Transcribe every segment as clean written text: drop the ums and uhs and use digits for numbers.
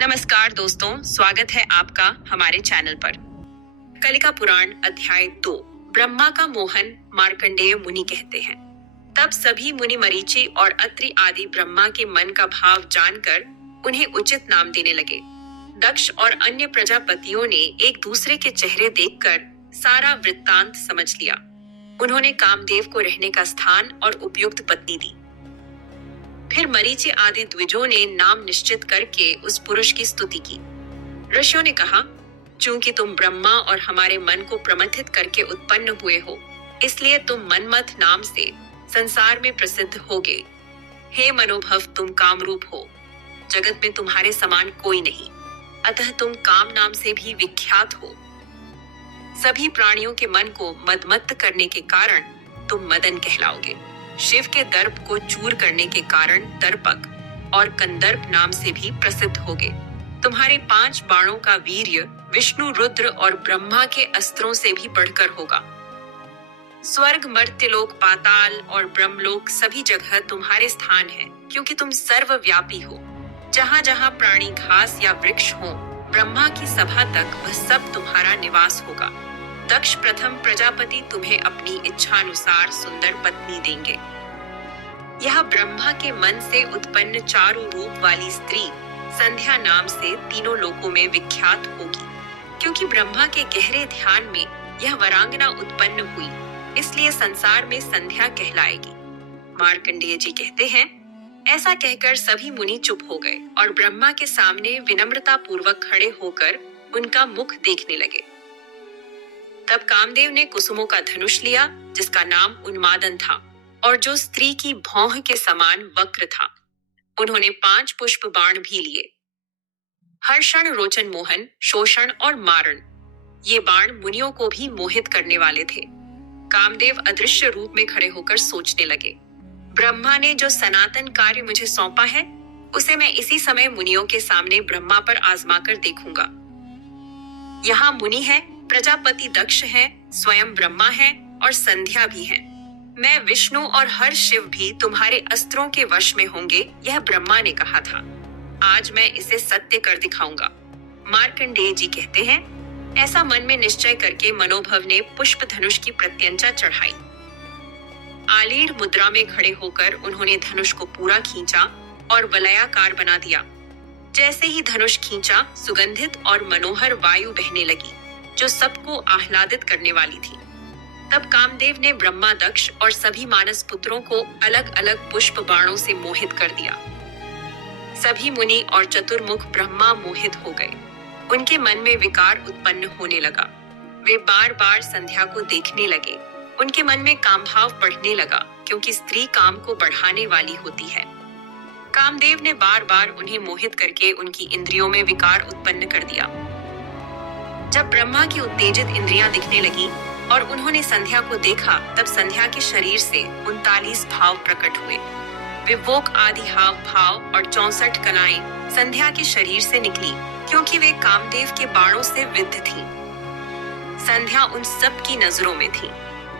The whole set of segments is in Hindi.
नमस्कार दोस्तों, स्वागत है आपका हमारे चैनल पर। कलिका पुराण अध्याय 2, ब्रह्मा का मोहन मार्कंडेय मुनि कहते हैं। तब सभी मुनि मरीचि और अत्रि आदि ब्रह्मा के मन का भाव जानकर उन्हें उचित नाम देने लगे। दक्ष और अन्य प्रजापतियों ने एक दूसरे के चेहरे देखकर सारा वृत्तांत समझ लिया। उन्होंने कामदेव को रहने का स्थान और उपयुक्त पत्नी दी। फिर मरीचि आदि द्विजों ने नाम निश्चित करके उस पुरुष की स्तुति की। ऋषियों ने कहा, चूंकि तुम ब्रह्मा और हमारे मन को प्रमथित करके उत्पन्न हुए हो, इसलिए तुम मनमथ नाम से संसार में प्रसिद्ध होगे। हे मनोभव, तुम कामरूप हो। जगत में तुम्हारे समान कोई नहीं, अतः तुम काम नाम से भी विख्यात हो। सभी प्राणियों के मन को मदमत्त करने के कारण तुम मदन कहलाओगे। शिव के दर्प को चूर करने के कारण दर्पक और कंदर्प नाम से भी प्रसिद्ध होगे। तुम्हारे 5 बाणों का वीर्य विष्णु, रुद्र और ब्रह्मा के अस्त्रों से भी बढ़कर होगा। स्वर्ग, मर्त्यलोक, पाताल और ब्रह्मलोक सभी जगह तुम्हारे स्थान है, क्योंकि तुम सर्वव्यापी हो। जहाँ जहाँ प्राणी, घास या वृक्ष हो, ब्रह्मा की सभा तक वह सब तुम्हारा निवास होगा। दक्ष प्रथम प्रजापति तुम्हें अपनी इच्छानुसार सुंदर पत्नी देंगे। यह ब्रह्मा के मन से उत्पन्न चारु रूप वाली स्त्री संध्या नाम से तीनों लोकों में विख्यात होगी। क्योंकि ब्रह्मा के गहरे ध्यान में यह वरांगना उत्पन्न हुई, इसलिए संसार में संध्या कहलाएगी। मार्कंडेय जी कहते हैं, ऐसा कहकर सभी मुनि चुप हो गए और ब्रह्मा के सामने विनम्रता पूर्वक खड़े होकर उनका मुख देखने लगे। तब कामदेव ने कुसुमों का धनुष लिया, जिसका नाम उन्मादन था और जो स्त्री की भौह के समान वक्र था। उन्होंने 5 पुष्प बाण भी लिए। हर्षण, रोचन, मोहन, शोषण और मारण, ये बाण मुनियों को भी मोहित करने वाले थे। कामदेव अदृश्य रूप में खड़े होकर सोचने लगे, ब्रह्मा ने जो सनातन कार्य मुझे सौंपा है, उसे मैं इसी समय मुनियों के सामने ब्रह्मा पर आजमा कर देखूंगा। यहाँ मुनि है, प्रजापति दक्ष है, स्वयं ब्रह्मा है और संध्या भी है। मैं विष्णु और हर शिव भी तुम्हारे अस्त्रों के वश में होंगे, यह ब्रह्मा ने कहा था। आज मैं इसे सत्य कर दिखाऊंगा। मार्कंडेय जी कहते हैं, ऐसा मन में निश्चय करके मनोभव ने पुष्प धनुष की प्रत्यंचा चढ़ाई। आलीढ़ मुद्रा में खड़े होकर उन्होंने धनुष को पूरा खींचा और वलयाकार बना दिया। जैसे ही धनुष खींचा, सुगंधित और मनोहर वायु बहने लगी, जो सबको आह्लादित करने वाली थी। तब कामदेव ने ब्रह्मा, दक्ष और सभी मानस पुत्रों को अलग अलग पुष्प बाणों से मोहित कर दिया। सभी मुनि और चतुर्मुख ब्रह्मा मोहित हो गए। उनके मन में विकार उत्पन्न होने लगा। वे बार बार संध्या को देखने लगे। उनके मन में कामभाव बढ़ने लगा, क्योंकि स्त्री काम को बढ़ाने वाली होती है। कामदेव ने बार बार उन्हें मोहित करके उनकी इंद्रियों में विकार उत्पन्न कर दिया। जब ब्रह्मा की उत्तेजित इंद्रियां दिखने लगी और उन्होंने संध्या को देखा, तब संध्या के शरीर से 39 भाव प्रकट हुए। विवोक आदि हाव भाव और 64 कलाएं संध्या के शरीर से निकली, क्योंकि वे कामदेव के बाणों से विद्ध थीं। संध्या उन सब की नजरों में थी।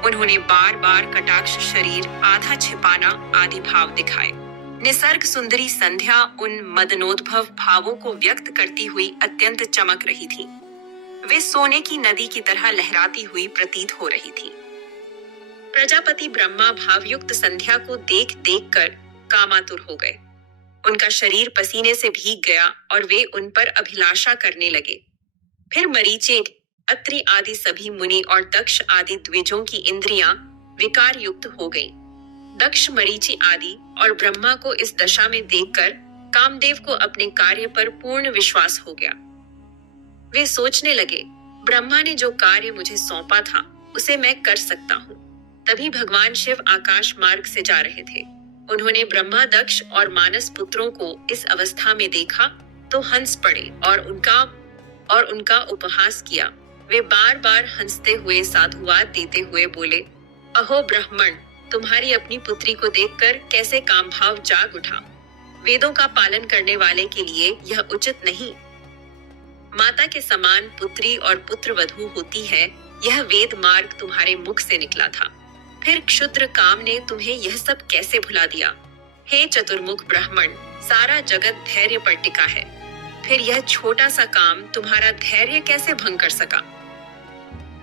उन्होंने बार बार कटाक्ष, शरीर आधा छिपाना आदि भाव दिखाए। निसर्ग सुंदरी संध्या उन मदनोद्भव भावों को व्यक्त करती हुई अत्यंत चमक रही थी। वे सोने की नदी की तरह लहराती हुई प्रतीत हो रही थी। प्रजापति ब्रह्मा भावयुक्त संध्या को देख देख कर कामातुर हो गए। उनका शरीर पसीने से भीग गया और वे उन पर अभिलाषा करने लगे। फिर मरीचि, अत्रि आदि सभी मुनि और दक्ष आदि द्विजों की इंद्रियां विकार युक्त हो गईं। दक्ष, मरीचि आदि और ब्रह्मा को इस दशा में देखकर कामदेव को अपने कार्य पर पूर्ण विश्वास हो गया। वे सोचने लगे, ब्रह्मा ने जो कार्य मुझे सौंपा था, उसे मैं कर सकता हूँ। तभी भगवान शिव आकाश मार्ग से जा रहे थे। उन्होंने ब्रह्मा, दक्ष और मानस पुत्रों को इस अवस्था में देखा तो हंस पड़े और उनका उपहास किया। वे बार बार हंसते हुए साधुवाद देते हुए बोले, अहो ब्राह्मण, तुम्हारी अपनी पुत्री को देखकर कैसे कामभाव जाग उठा। वेदों का पालन करने वाले के लिए यह उचित नहीं। माता के समान पुत्री और पुत्र वधू होती है, यह वेद मार्ग तुम्हारे मुख से निकला था। फिर क्षुद्र काम ने तुम्हें यह सब कैसे भुला दिया। हे चतुर्मुख ब्राह्मण, सारा जगत धैर्य पर टिका है, फिर यह छोटा सा काम तुम्हारा धैर्य कैसे भंग कर सका?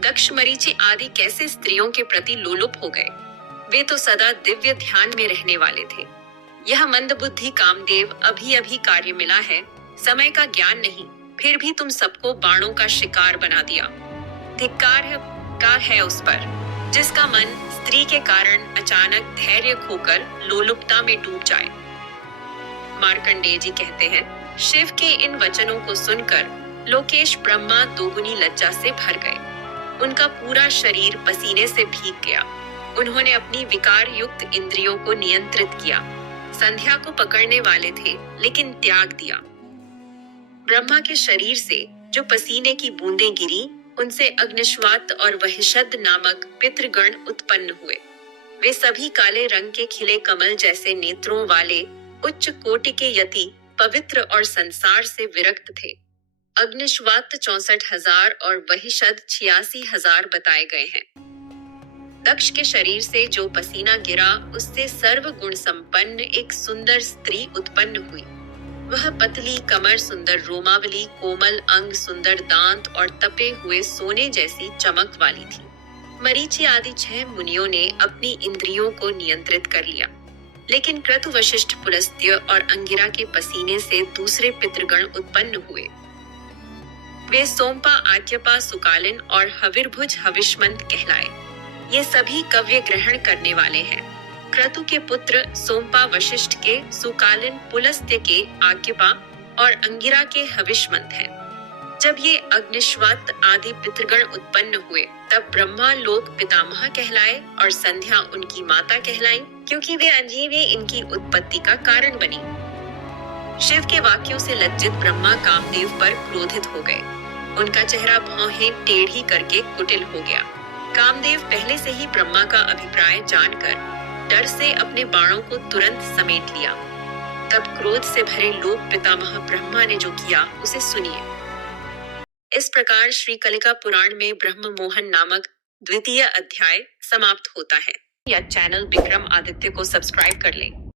दक्ष, मरीचि आदि कैसे स्त्रियों के प्रति लोलुप हो गए? वे तो सदा दिव्य ध्यान में रहने वाले थे। यह मंदबुद्धि कामदेव अभी अभी कार्य मिला है, समय का ज्ञान नहीं, फिर भी तुम सबको बाणों का शिकार बना दिया। धिक्कार है उस पर जिसका मन स्त्री के कारण अचानक धैर्य खोकर लोलुपता में डूब जाए। मार्कंडेय जी कहते हैं, शिव के इन वचनों को सुनकर लोकेश ब्रह्मा दोगुनी लज्जा से भर गए। उनका पूरा शरीर पसीने से भीग गया। उन्होंने अपनी विकार युक्त इंद्रियों को नियंत्रित किया। संध्या को पकड़ने वाले थे लेकिन त्याग दिया। ब्रह्मा के शरीर से जो पसीने की बूंदें गिरी, उनसे अग्निश्वात और वहिषद नामक पितृगण उत्पन्न हुए। वे सभी काले रंग के खिले कमल जैसे नेत्रों वाले उच्च कोटि के यति, पवित्र और संसार से विरक्त थे। अग्निश्वात 64,000 और वहिषद 86,000 बताए गए हैं। दक्ष के शरीर से जो पसीना गिरा, उससे सर्व गुण संपन्न एक सुंदर स्त्री उत्पन्न हुई। वह पतली कमर, सुंदर रोमावली, कोमल अंग, सुंदर दांत और तपे हुए सोने जैसी चमक वाली थी। मरीचि आदि 6 मुनियों ने अपनी इंद्रियों को नियंत्रित कर लिया, लेकिन क्रतु, वशिष्ठ, पुलस्त्य और अंगिरा के पसीने से दूसरे पितृगण उत्पन्न हुए। वे सोमपा, आत्यपा, सुकालिन और हविर्भुज हविष्मंत कहलाए। ये सभी कव्य ग्रहण करने वाले हैं। क्रतु के पुत्र सोमपा वशिष्ठ के, सुकालिन पुलस्त्य के आक्यपा और अंगिरा के हविष्मंत हैं। जब ये अग्निश्वात आदि पितृगण उत्पन्न हुए, तब ब्रह्मा लोक पितामह कहलाए और संध्या उनकी माता कहलाई, क्योंकि वे अंजीवी इनकी उत्पत्ति का कारण बनी। शिव के वाक्यों से लज्जित ब्रह्मा कामदेव पर क्रोधित हो गए। उनका चेहरा भौहें टेढ़ी करके कुटिल हो गया। कामदेव पहले से ही ब्रह्मा का अभिप्राय जानकर डर से अपने बाणों को तुरंत समेट लिया। तब क्रोध से भरे लोक पितामह ब्रह्मा ने जो किया, उसे सुनिए। इस प्रकार श्री कलिका पुराण में ब्रह्म मोहन नामक द्वितीय अध्याय समाप्त होता है। या चैनल विक्रम आदित्य को सब्सक्राइब कर लें।